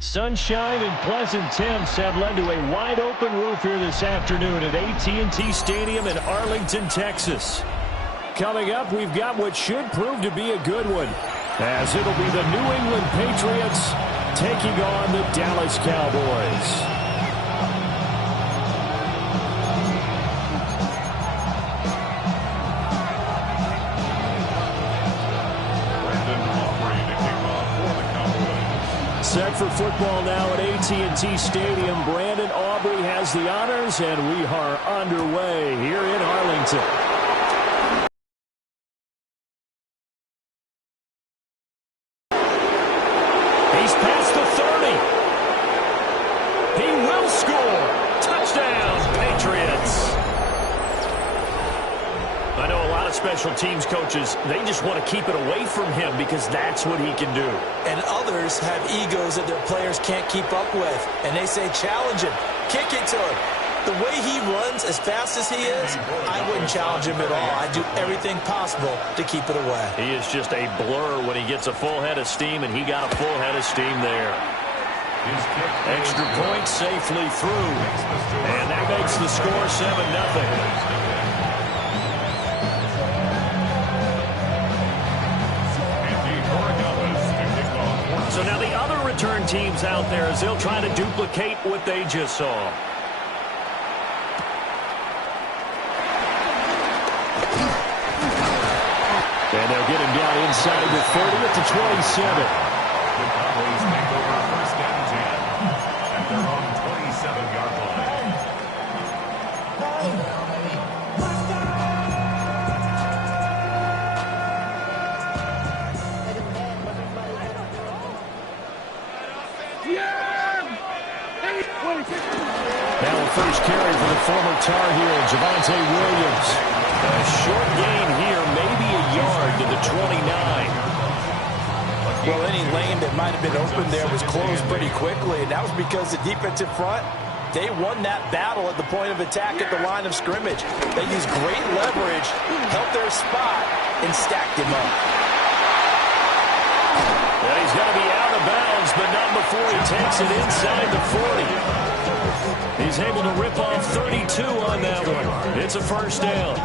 Sunshine and pleasant temps have led to a wide-open roof here this afternoon at AT&T Stadium in Arlington, Texas. Coming up, we've got what should prove to be a good one, as it'll be the New England Patriots taking on the Dallas Cowboys. Set for football now at AT&T Stadium. Brandon Aubrey has the honors, and we are underway here in Arlington. He's past the 30. He will score. Touchdown, Patriots. I know a lot of special teams coaches, they just want to keep it away from him because that's what he can do. And others have egos that their players can't keep up with. And they say, challenge him, kick it to him. The way he runs as fast as he is, I wouldn't challenge him at all. I'd do everything possible to keep it away. He is just a blur when he gets a full head of steam, and he got a full head of steam there. Extra point safely through. And that makes the score 7-0. So now the other return teams out there as they'll try to duplicate what they just saw. And they'll get him down inside the 30 at the 27. The Cowboys take over first and 10 at their own 27-yard line. Now a first carry for the former Tar Heel, Javonte Williams. A short gain here, maybe a yard to the 29. Well, any lane that might have been open there was closed pretty quickly, and that was because the defensive front, they won that battle at the point of attack at the line of scrimmage. They used great leverage, held their spot, and stacked him up. And he's going to be out of bounds, but not before he takes it inside the 40. He's able to rip off 32 on that one. It's a first down.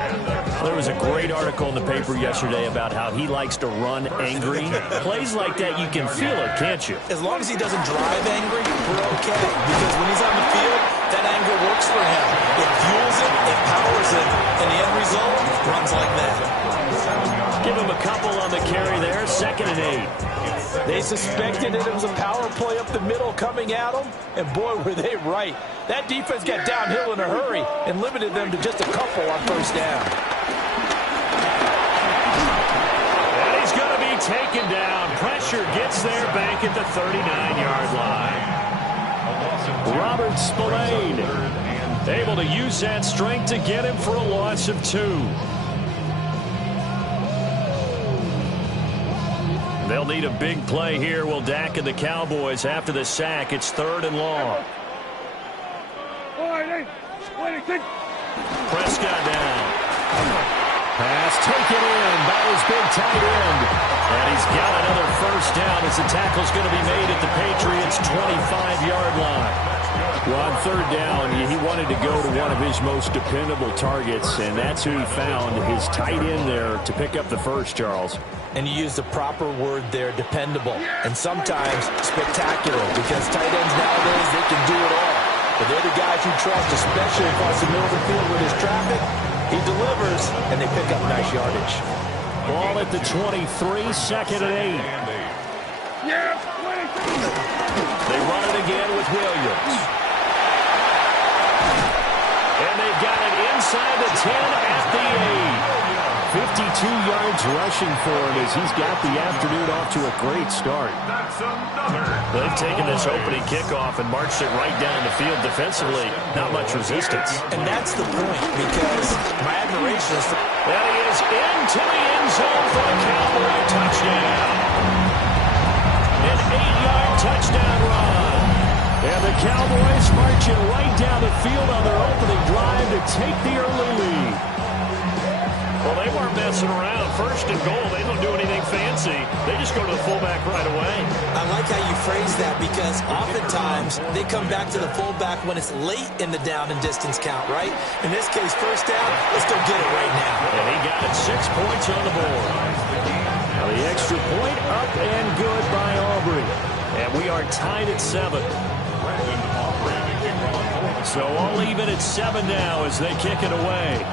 There was a great article in the paper yesterday about how he likes to run angry. Plays like that, you can feel it, can't you? As long as he doesn't drive angry, we're okay. Because when he's on the field, that anger works for him. It fuels him, it powers him, and the end result runs like that. Give him a couple on the carry there, 2nd and 8. They suspected that it was a power play up the middle coming at them, and boy, were they right. That defense got downhill in a hurry and limited them to just a couple on first down. And he's going to be taken down. Pressure gets there back at the 39-yard line. Robert Spillane able to use that strength to get him for a loss of 2. They'll need a big play here. Will Dak and the Cowboys after the sack. It's 3rd and long. Prescott down. Pass taken in by his big tight end. And he's got another first down as the tackle's going to be made at the Patriots' 25-yard line. Well, on 3rd down, he wanted to go to one of his most dependable targets, and that's who he found, his tight end there, to pick up the first, Charles. And you use the proper word there, dependable, and sometimes spectacular, because tight ends nowadays, they can do it all. But they're the guys you trust, especially across the middle of the field with his traffic. He delivers, and they pick up nice yardage. Ball at the 23, 2nd and 8. They run it again with Williams. And they got it inside the 10 at the 8. 52 yards rushing for him as he's got the afternoon off to a great start. They've taken this opening kickoff and marched it right down the field defensively. Not much resistance. And that's the point, because my admiration is for... And he is into the end zone for a Cowboy touchdown. An 8-yard touchdown run. And the Cowboys marching right down the field on their opening drive to take the early lead. Well, they weren't messing around. 1st and goal, they don't do anything fancy. They just go to the fullback right away. I like how you rephrase that because oftentimes they come back to the fullback when it's late in the down and distance count, right? In this case, first down, let's go get it right now. And he got it, 6 points on the board. Now the extra point up and good by Aubrey. And we are tied at 7. So all even at 7 now as they kick it away.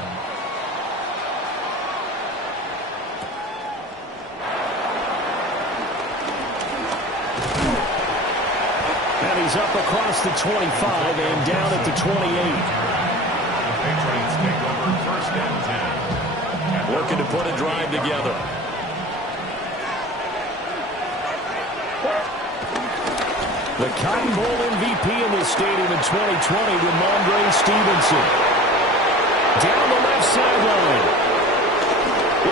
And he's up across the 25 and down at the 28. Patriots take over first and 10. Looking to put a drive together. The Cotton Bowl MVP in this stadium in 2020, Ramondre Stevenson. Down the left sideline.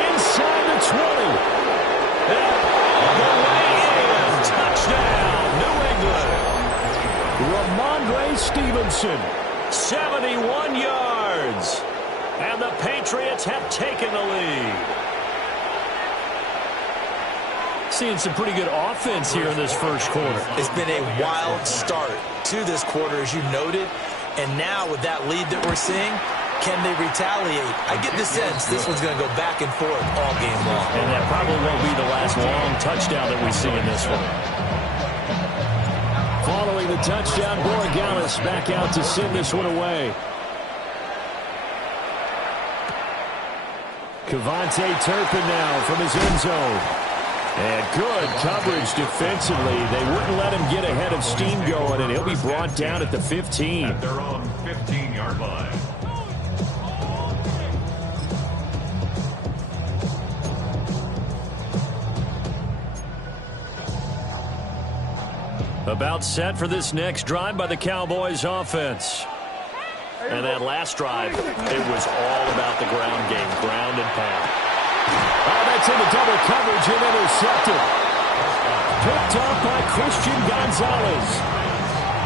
Inside the 20. The way in. Touchdown, New England. Ramondre Stevenson, 71 yards. And the Patriots have taken the lead. Seeing some pretty good offense here in this first quarter. It's been a wild start to this quarter, as you noted. And now with that lead that we're seeing, can they retaliate? I get the sense this one's going to go back and forth all game long. And that probably won't be the last long touchdown that we see in this one. Following the touchdown, Borregales back out to send this one away. Kevontae Turpin now from his end zone. And good coverage defensively. They wouldn't let him get ahead of steam going, and he'll be brought down at the 15. At their own 15-yard line. About set for this next drive by the Cowboys offense. And that last drive, it was all about the ground game, ground and pound. Oh, that's into double coverage and intercepted. Picked up by Christian Gonzalez.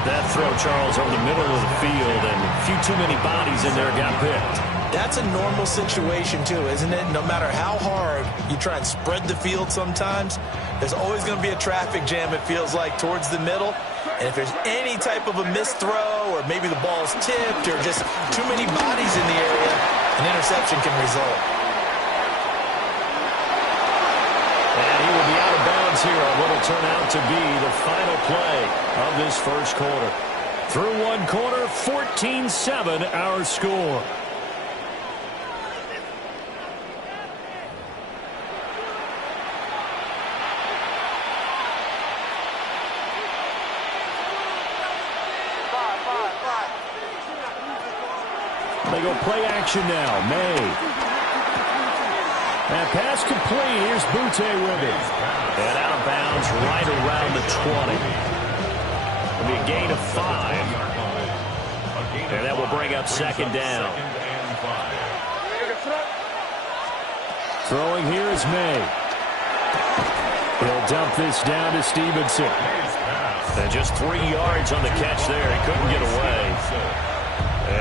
That throw, Charles, over the middle of the field, and a few too many bodies in there got picked. That's a normal situation, too, isn't it? No matter how hard you try and spread the field sometimes, there's always going to be a traffic jam, it feels like, towards the middle. And if there's any type of a missed throw or maybe the ball's tipped or just too many bodies in the area, an interception can result. And he will be out of bounds here on what will turn out to be the final play of this first quarter. Through one quarter, 14-7 our score. They go play action now. May. That pass complete. Here's Butte with it. And out of bounds right around the 20. It'll be a gain of 5. And that will bring up second down. Throwing here is May. He'll dump this down to Stevenson. And just 3 yards on the catch there. He couldn't get away.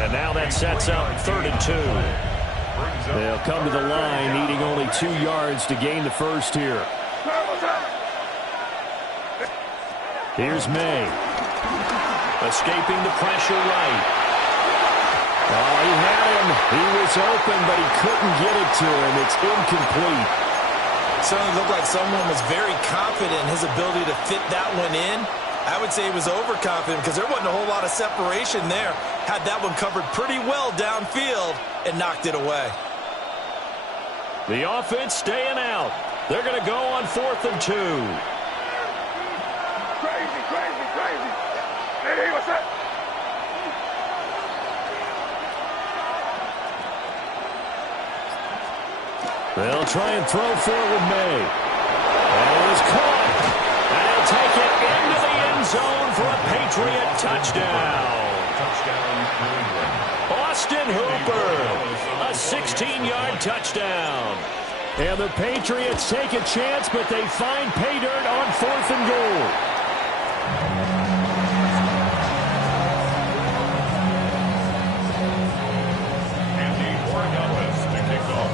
And now that sets up 3rd and 2. They'll come to the line, needing only 2 yards to gain the first here. Here's May. Escaping the pressure right. Oh, he had him. He was open, but he couldn't get it to him. It's incomplete. Certainly looked like someone was very confident in his ability to fit that one in. I would say he was overconfident because there wasn't a whole lot of separation there. Had that one covered pretty well downfield and knocked it away. The offense staying out. They're going to go on 4th and 2. Crazy. Hey, what's up? They'll try and throw for it with May. And it was caught. And he'll take it into the end zone for a Patriot touchdown. Austin Hooper, a 16-yard touchdown. And the Patriots take a chance, but they find pay dirt on 4th and goal.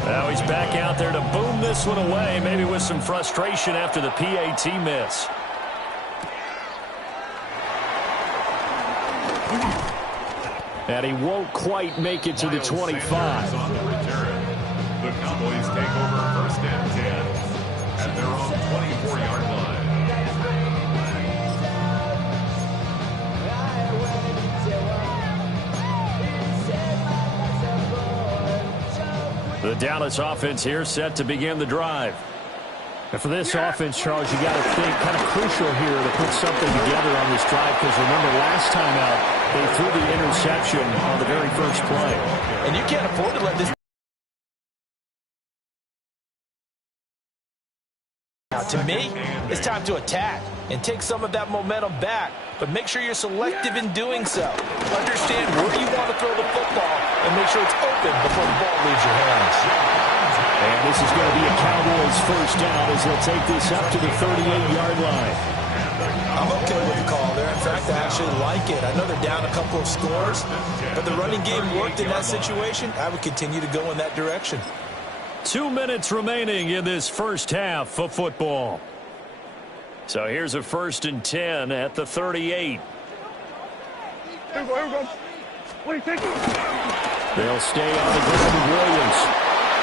Now he's back out there to boom this one away, maybe with some frustration after the PAT miss. And he won't quite make it to the 25. On the return. The Cowboys take over 1st and 10 at their own 24-yard line. The Dallas offense here set to begin the drive. And for this offense, Charles, you got to think kind of crucial here to put something together on this drive, because remember last time out, they threw the interception on the very first play. And you can't afford to let this. Now, to me, it's time to attack and take some of that momentum back, but make sure you're selective in doing so. Understand where you want to throw the football and make sure it's open before the ball leaves your hands. And this is going to be a Cowboys first down as they'll take this up to the 38-yard line. I'm okay with the call there. In fact, I actually like it. I know they're down a couple of scores, but the running game worked in that situation. I would continue to go in that direction. 2 minutes remaining in this first half of football. So here's a 1st and 10 at the 38. Here we go, here we go. What do you think? They'll stay on the ground with Williams.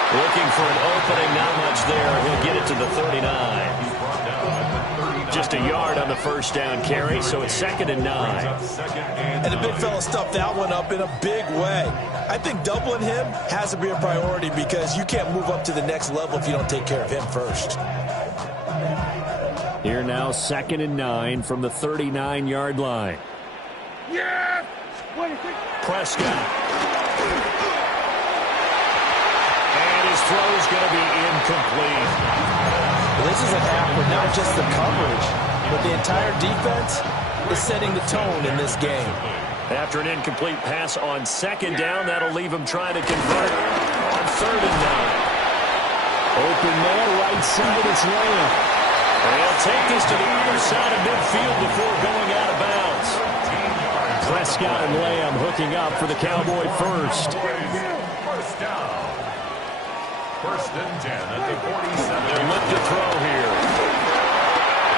Looking for an opening, not much there. He'll get it to the 39. Just a yard on the first down carry, so it's 2nd and 9. And the big fella stuffed that one up in a big way. I think doubling him has to be a priority because you can't move up to the next level if you don't take care of him first. Here now, 2nd and 9 from the 39-yard line. Yeah! What do you think? Prescott. And his throw's going to be incomplete. This is a half where not just the coverage, but the entire defense is setting the tone in this game. After an incomplete pass on 2nd down, that'll leave him trying to convert on 3rd and 9. Open man, right side, it's Lamb. They'll take this to the other side of midfield before going out of bounds. Prescott and Lamb hooking up for the Cowboy first. First down. 1st and 10 at the 47. They'll look to throw here.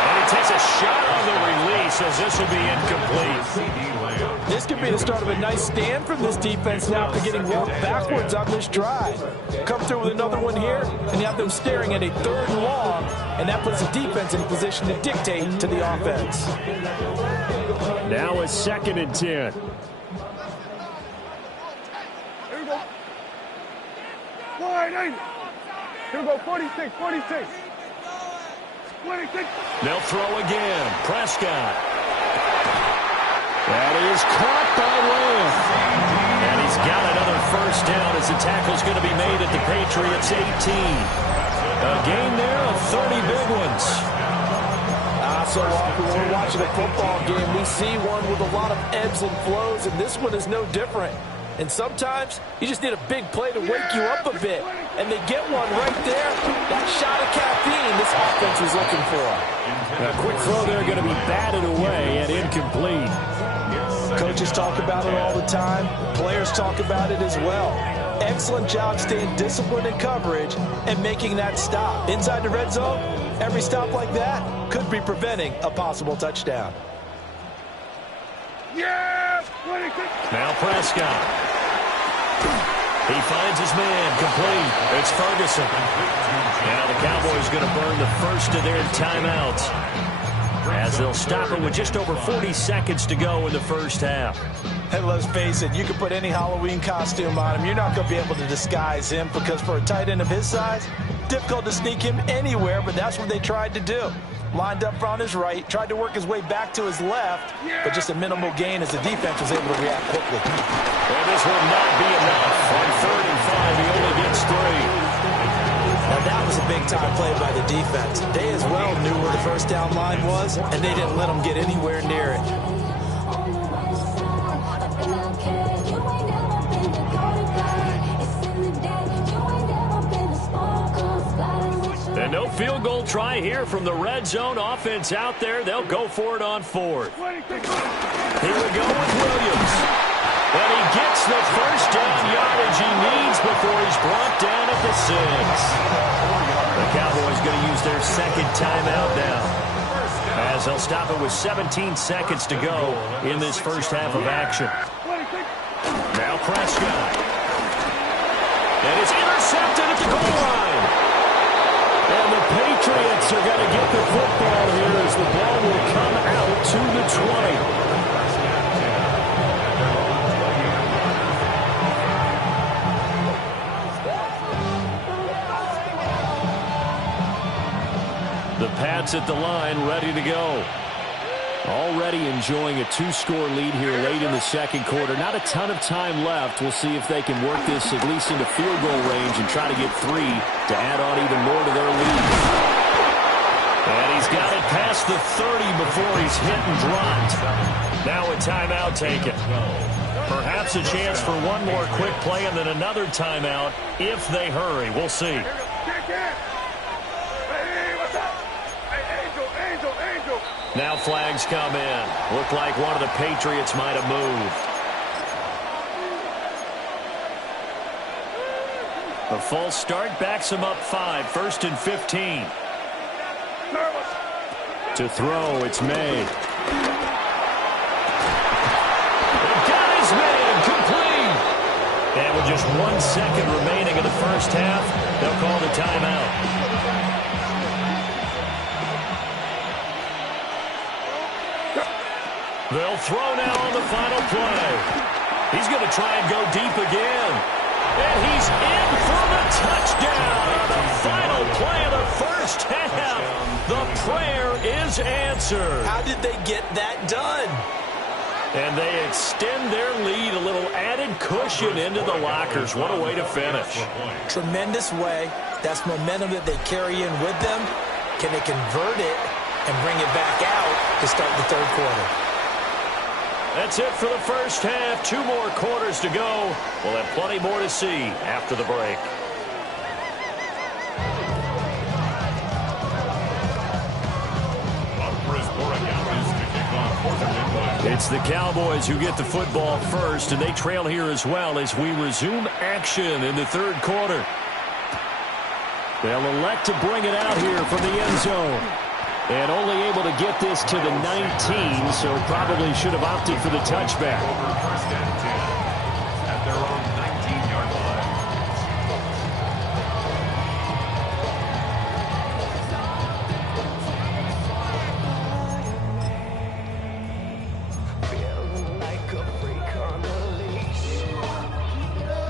And he takes a shot on the release as this will be incomplete. This could be the start of a nice stand from this defense now after getting walked backwards on this drive. Come through with another one here, and you have them staring at a 3rd and long, and that puts the defense in a position to dictate to the offense. Now a 2nd and 10. Here we go. Wide 80. Here we go, 46, 46. 26. They'll throw again. Prescott. That is caught by Lamb. And he's got another first down as the tackle's going to be made at the Patriots 18. A gain there of 30 big ones. So often when we're watching a football game, we see one with a lot of ebbs and flows, and this one is no different. And sometimes you just need a big play to wake you up a bit. And they get one right there. That shot of caffeine this offense was looking for. A quick throw there going to be batted away and incomplete. Coaches talk about it all the time. Players talk about it as well. Excellent job staying disciplined in coverage and making that stop. Inside the red zone, every stop like that could be preventing a possible touchdown. Yeah! 26. Now Prescott. He finds his man, complete. It's Ferguson. Now the Cowboys going to burn the first of their timeouts as they'll stop it with just over 40 seconds to go in the first half. And let's face it, you can put any Halloween costume on him. You're not going to be able to disguise him because for a tight end of his size, difficult to sneak him anywhere, but that's what they tried to do. Lined up on his right, tried to work his way back to his left, but just a minimal gain as the defense was able to react quickly. And this will not be enough. On 3rd and 5, he only gets 3. Now that was a big-time play by the defense. They as well knew where the first down line was, and they didn't let them get anywhere near it. And no field goal try here from the red zone offense out there. They'll go for it on 4th. Here we go with Williams. And he gets the first down yardage he needs before he's brought down at the 6. The Cowboys going to use their 2nd timeout now, as they'll stop it with 17 seconds to go in this first half of action. Prescott. And it's intercepted at the goal line. And the Patriots are going to get the football here as the ball will come out to the 20. The Pats at the line, ready to go. Already enjoying a 2-score lead here late in the second quarter. Not a ton of time left. We'll see if they can work this at least into field goal range and try to get 3 to add on even more to their lead. And he's got it past the 30 before he's hit and dropped. Now a timeout taken. Perhaps a chance for one more quick play and then another timeout if they hurry. We'll see. Now flags come in. Looked like one of the Patriots might have moved. A false start backs him up 5. 1st and 15. To throw, it's May. Got his man, complete. And with just 1 second remaining in the first half, they'll call the timeout. They'll throw now on the final play. He's going to try and go deep again. And he's in for the touchdown on the final play of the first half. The prayer is answered. How did they get that done? And they extend their lead, a little added cushion into the lockers. What a way to finish. Tremendous way. That's momentum that they carry in with them. Can they convert it and bring it back out to start the third quarter? That's it for the first half. 2 more quarters to go. We'll have plenty more to see after the break. It's the Cowboys who get the football first, and they trail here as well as we resume action in the third quarter. They'll elect to bring it out here from the end zone. And only able to get this to the 19, so probably should have opted for the touchback. First and 10 at their own 19-yard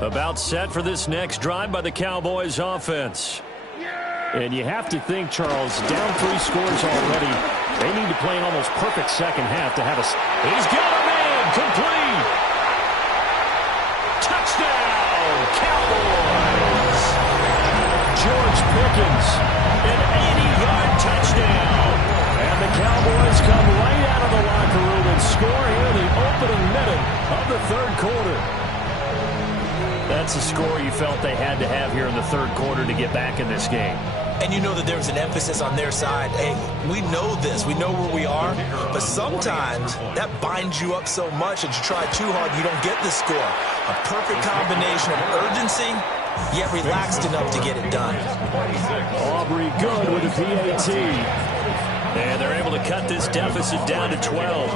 line. About set for this next drive by the Cowboys offense. And you have to think, Charles, down 3 scores already. They need to play an almost perfect second half to have a... He's got a man, complete. Touchdown, Cowboys. George Pickens, an 80-yard touchdown. And the Cowboys come right out of the locker room and score here in the opening minute of the third quarter. That's a score you felt they had to have here in the third quarter to get back in this game. And you know that there's an emphasis on their side. Hey, we know this. We know where we are. But sometimes that binds you up so much that you try too hard, you don't get the score. A perfect combination of urgency, yet relaxed enough to get it done. Aubrey good with a PAT. And they're able to cut this deficit down to 12.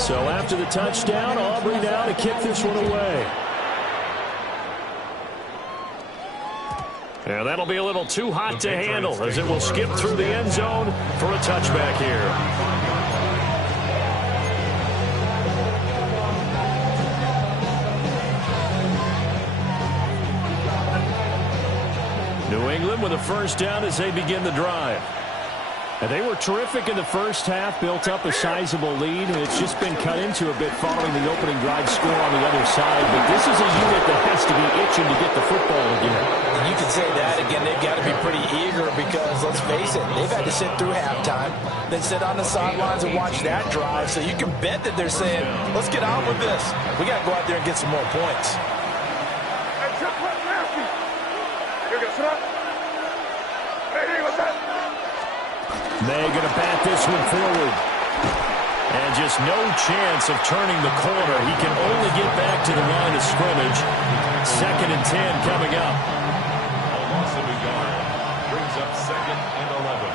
So after the touchdown, Aubrey now to kick this one away. Yeah, that'll be a little too hot to handle as it will skip through the end zone for a touchback here. New England with a first down as they begin the drive. And they were terrific in the first half, built up a sizable lead, and it's just been cut into a bit following the opening drive score on the other side. But this is a unit that has to be itching to get the football again. And you can say that again. They've got to be pretty eager because, let's face it, they've had to sit through halftime, then sit on the sidelines and watch that drive. So you can bet that they're saying, let's get on with this. We got to go out there and get some more points. May going to bat this one forward. And just no chance of turning the corner. He can only get back to the line of scrimmage. 2nd and 10 coming up. A loss of a yard brings up 2nd and 11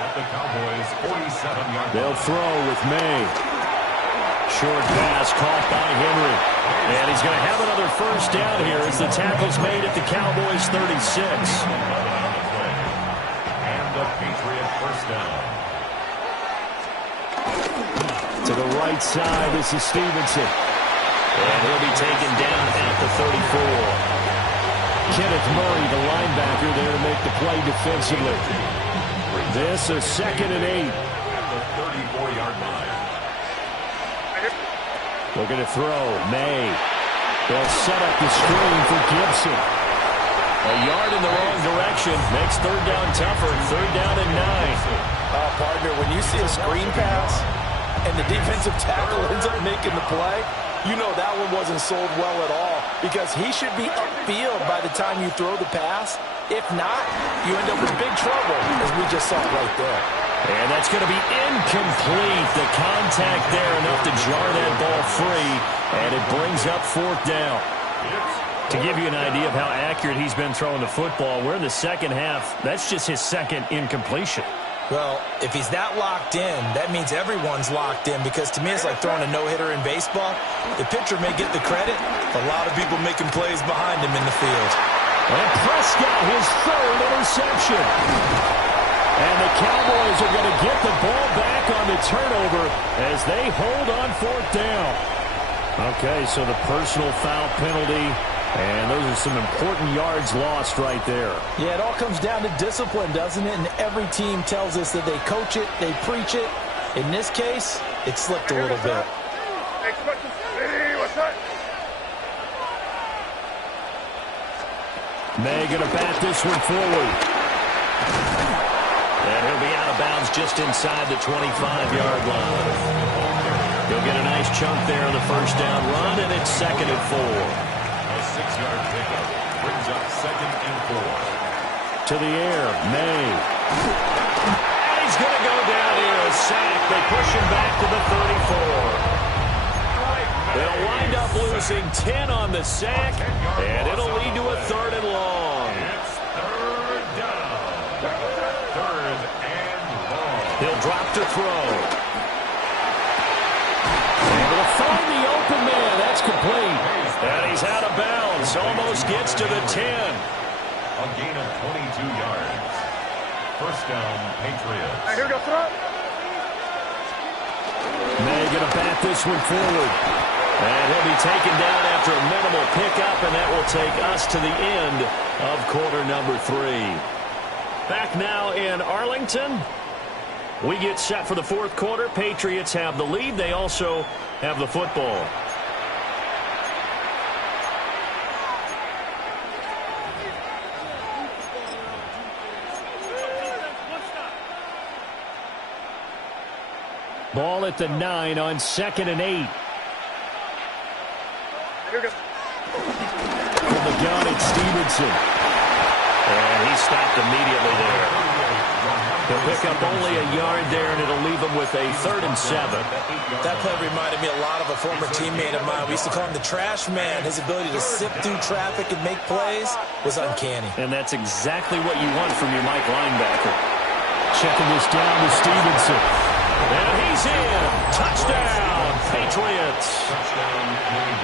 at the Cowboys' 47-yard line. They'll throw with May. Short pass caught by Henry. And he's going to have another first down here as the tackle's made at the Cowboys' 36. And the Patriot first down. To the right side, this is Stevenson. And he'll be taken down at the 34. Kenneth Murray, the linebacker, there to make the play defensively. This is 2nd and 8. At the 34-yard line. Looking to throw. May. They'll set up the screen for Gibson. A yard in the wrong direction. Makes third down tougher. Third down and 9. Partner, when you see a screen pass and the defensive tackle ends up making the play, you know that one wasn't sold well at all because he should be upfield by the time you throw the pass. If not, you end up in big trouble, as we just saw right there. And that's going to be incomplete. The contact there enough to jar that ball free, and it brings up 4th down. To give you an idea of how accurate he's been throwing the football, we're in the second half. That's just his second incompletion. Well, if he's that locked in, that means everyone's locked in because to me it's like throwing a no-hitter in baseball. The pitcher may get the credit. A lot of people making plays behind him in the field. And Prescott, his 3rd interception. And the Cowboys are going to get the ball back on the turnover as they hold on 4th down. Okay, so the personal foul penalty. And those are some important yards lost right there. Yeah, it all comes down to discipline, doesn't it? And every team tells us that they coach it, they preach it. In this case, it slipped a little bit. May going to bat this one forward. And he'll be out of bounds just inside the 25-yard line. He'll get a nice chunk there on the first down run, and it's 2nd and 4. 6-yard pickup brings up 2nd and 4. To the air, May. And he's going to go down here, a sack. They push him back to the 34. They'll wind up losing 10 on the sack, and it'll lead to a 3rd and long. It's 3rd down. 3rd and long. He'll drop to throw. Able to find the open man. That's complete. And he's out of bounds. Almost gets to the 10. A gain of 22 yards. First down, Patriots. Here we go, throw. May going to bat this one forward. And he'll be taken down after a minimal pickup, and that will take us to the end of quarter number 3. Back now in Arlington. We get set for the 4th quarter. Patriots have the lead. They also have the football. Ball at the 9 on 2nd and 8. Here we go. From the gun, it's Stevenson. And he stopped immediately there. They'll pick up only a yard there, and it'll leave them with a 3rd and 7. That play reminded me a lot of a former teammate of mine. We used to call him the trash man. His ability to sift through traffic and make plays was uncanny. And that's exactly what you want from your Mike linebacker. Checking this down to Stevenson. And he's in. Touchdown, Patriots.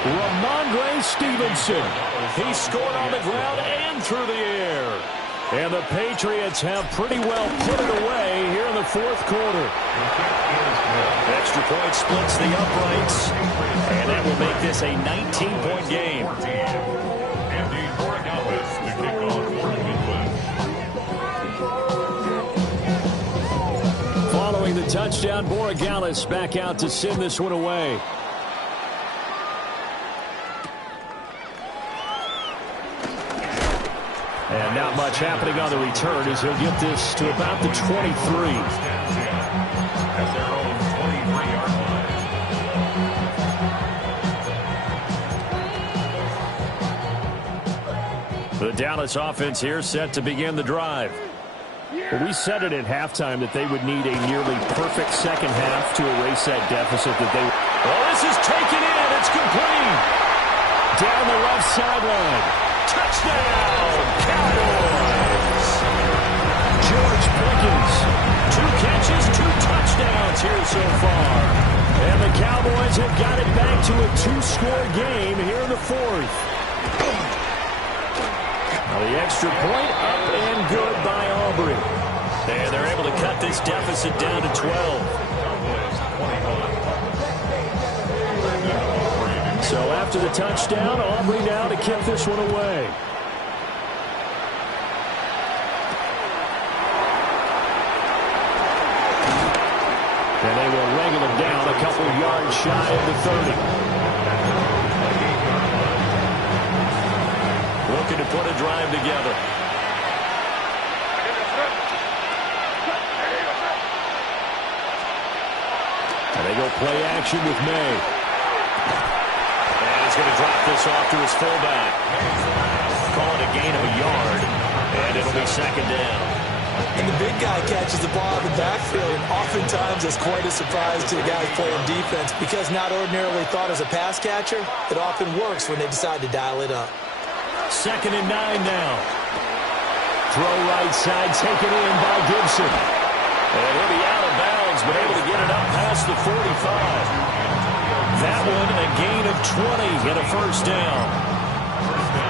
Ramondre Stevenson. He scored on the ground and through the air. And the Patriots have pretty well put it away here in the 4th quarter. Extra point splits the uprights. And that will make this a 19-point game. Andy Borregales to kick off for New England. Following the touchdown, Borregales back out to send this one away. And not much happening on the return as he'll get this to about the 23. At their own 23-yard line. The Dallas offense here set to begin the drive. Well, we said it at halftime that they would need a nearly perfect second half to erase that deficit that they... Oh, this is taken in. It's complete. Down the left sideline. Touchdown, Cowboys. George Pickens. 2 catches, 2 touchdowns here so far. And the Cowboys Cowboys have got it back to a two-score game here in the fourth. Now the extra point up and good by Aubrey. And they're able to cut this deficit down to 12. So after the touchdown, Aubrey now to kick this one away. And they will wrangle him down a couple yards shy of the 30. Looking to put a drive together. And they go play action with May. And he's going to drop this off to his fullback. Call it a gain of a yard. And it'll be second down. And the big guy catches the ball in the backfield, and oftentimes it's quite a surprise to the guys playing defense because not ordinarily thought as a pass catcher, it often works when they decide to dial it up. 2nd and 9 now. Throw right side, taken in by Gibson. And he'll be out of bounds, but able to get it up past the 45. That one a gain of 20 and a first down.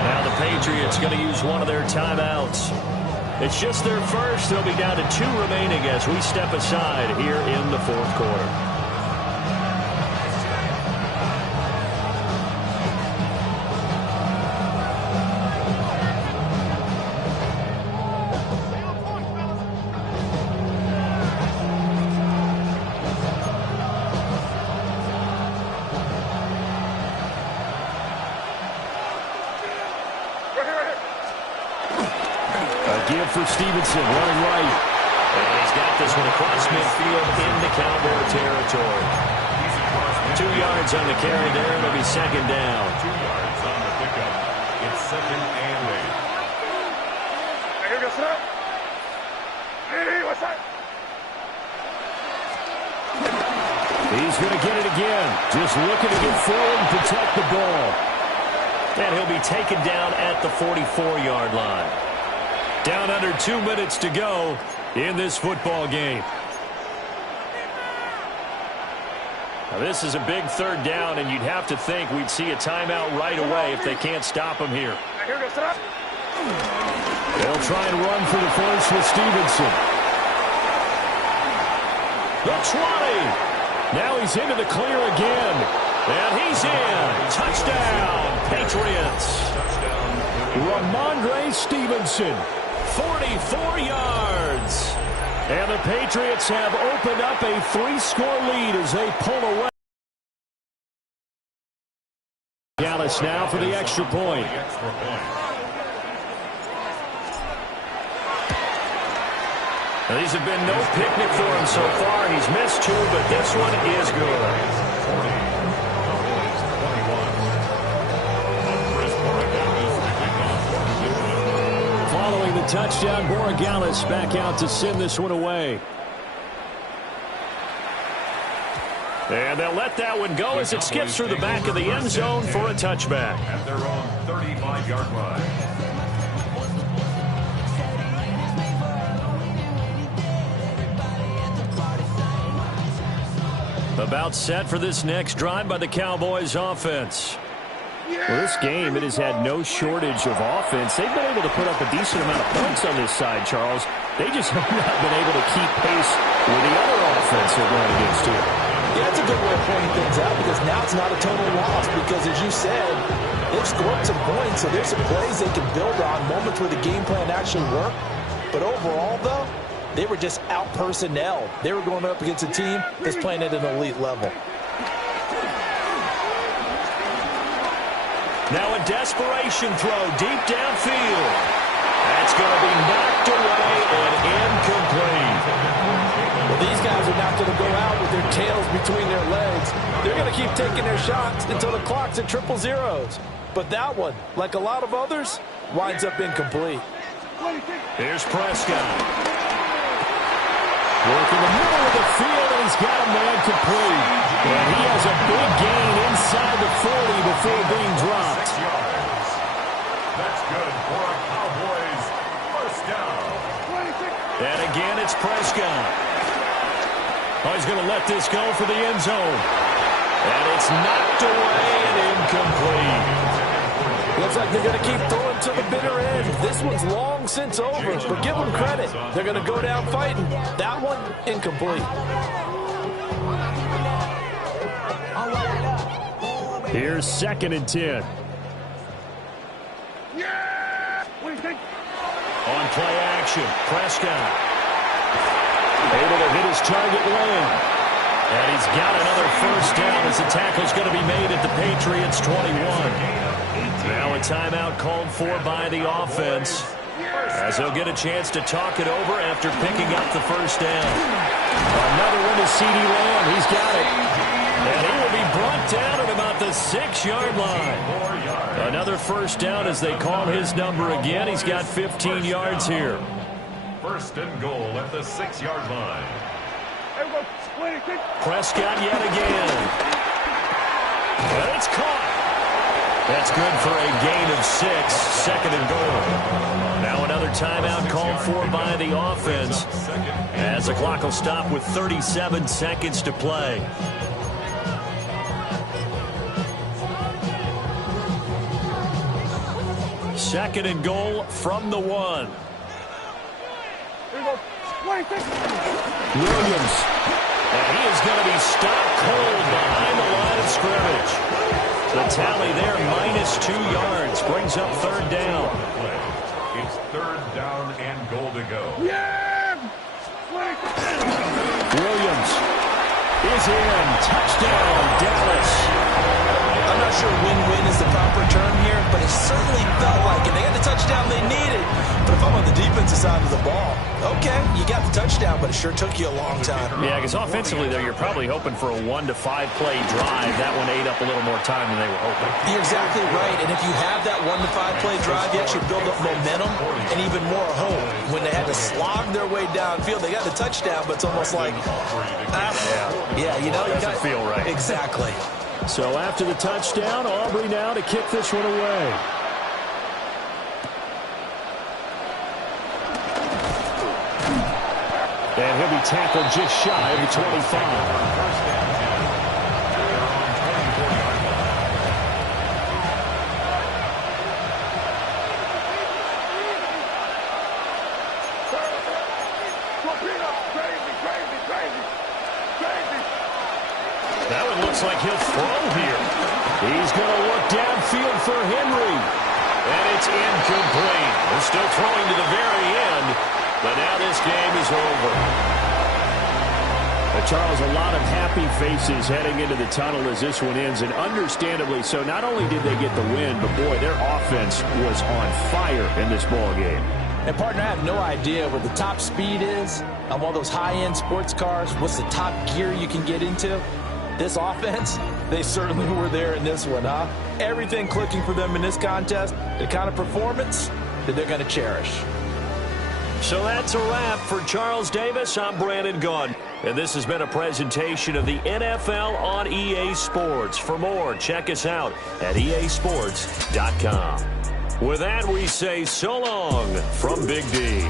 Now the Patriots going to use one of their timeouts. It's just their first. They'll be down to 2 remaining as we step aside here in the fourth quarter. Give for Stevenson, running right. And he's got this one across midfield into Cowboy territory. 2 yards on the carry there. It'll be second down. 2 yards on the pickup. It's 2nd and 8. He's going to get it again. Just looking to get forward and protect the ball. And he'll be taken down at the 44-yard line. Down under 2 minutes to go in this football game. Now this is a big 3rd down, and you'd have to think we'd see a timeout right away if they can't stop him here. They'll try and run for the first with Stevenson. The 20. Now he's into the clear again. And he's in. Touchdown, Patriots. Ramondre Stevenson. 44 yards. And the Patriots have opened up a 3-score lead as they pull away. Dallas now for the extra point. Now, these have been no picnic for him so far. He's missed 2, but this one is good. Following the touchdown, Borregales back out to send this one away. And they'll let that one go as it skips through the back of the end zone for a touchback. At their own 35-yard line. About set for this next drive by the Cowboys offense. Well, this game, it has had no shortage of offense. They've been able to put up a decent amount of points on this side, Charles. They just have not been able to keep pace with the other offense they're going against here. Yeah, that's a good way of pointing things out because now it's not a total loss because, as you said, they've scored some points, so there's some plays they can build on, moments where the game plan actually worked. But overall, though, they were just out-personnel. They were going up against a team that's playing at an elite level. Now a desperation throw deep downfield. That's going to be knocked away and incomplete. Well, these guys are not going to go out with their tails between their legs. They're going to keep taking their shots until the clock's at 000. But that one, like a lot of others, winds up incomplete. Here's Prescott. Working the middle of the field, and he's got a man complete. And he has a big gain inside the 40 before being dropped. 6 yards. That's good for a Cowboys first down. And again, it's Prescott. Oh, he's going to let this go for the end zone. And it's knocked away and incomplete. Looks like they're going to keep throwing to the bitter end. This one's long since over, but give them credit. They're going to go down fighting. That one, incomplete. Here's 2nd and 10. On play action, Prescott. Able to hit his target lane. And he's got another first down as the tackle's going to be made at the Patriots' 21. Now a timeout called for by the offense, as he'll get a chance to talk it over after picking up the first down. Another one to CeeDee Lamb. He's got it. And he will be brought down at about the 6-yard line. Another first down as they call his number again. He's got 15 yards here. 1st and goal at the 6-yard line. Prescott yet again. And it's caught. That's good for a gain of 6, 2nd and goal. Now another timeout called for by the offense, as the clock will stop with 37 seconds to play. Second and goal from the 1. Williams. And he is going to be stopped cold behind the line of scrimmage. The tally there, -2 yards, brings up 3rd down. It's 3rd down and goal to go. Williams is in. Touchdown, Dallas. I'm not sure win-win is the proper term here, but it certainly felt like it. They got the touchdown they needed. But if I'm on the defensive side of the ball, okay, you got the touchdown, but it sure took you a long time. Yeah, because offensively there, you're probably hoping for a 1 to 5 play drive. That one ate up a little more time than they were hoping. You're exactly right, and if you have that 1 to 5 play drive, you actually build up momentum and even more hope. When they had to slog their way downfield, they got the touchdown, but it's almost like, yeah, you know, it doesn't feel right. Exactly. So after the touchdown, Aubrey now to kick this one away. And he'll be tackled just shy of the 25. That one looks like he'll throw here. He's going to look downfield for Henry. And it's incomplete. They're still throwing to the very end, but now this game is over. Charles, a lot of happy faces heading into the tunnel as this one ends, and understandably so. Not only did they get the win, but boy, their offense was on fire in this ball game. And, partner, I have no idea what the top speed is on one of those high-end sports cars. What's the top gear you can get into? This offense, they certainly were there in this one, huh? Everything clicking for them in this contest, the kind of performance that they're going to cherish. So that's a wrap for Charles Davis. I'm Brandon Gaudin, and this has been a presentation of the NFL on EA Sports. For more, check us out at easports.com. With that, we say so long from Big D.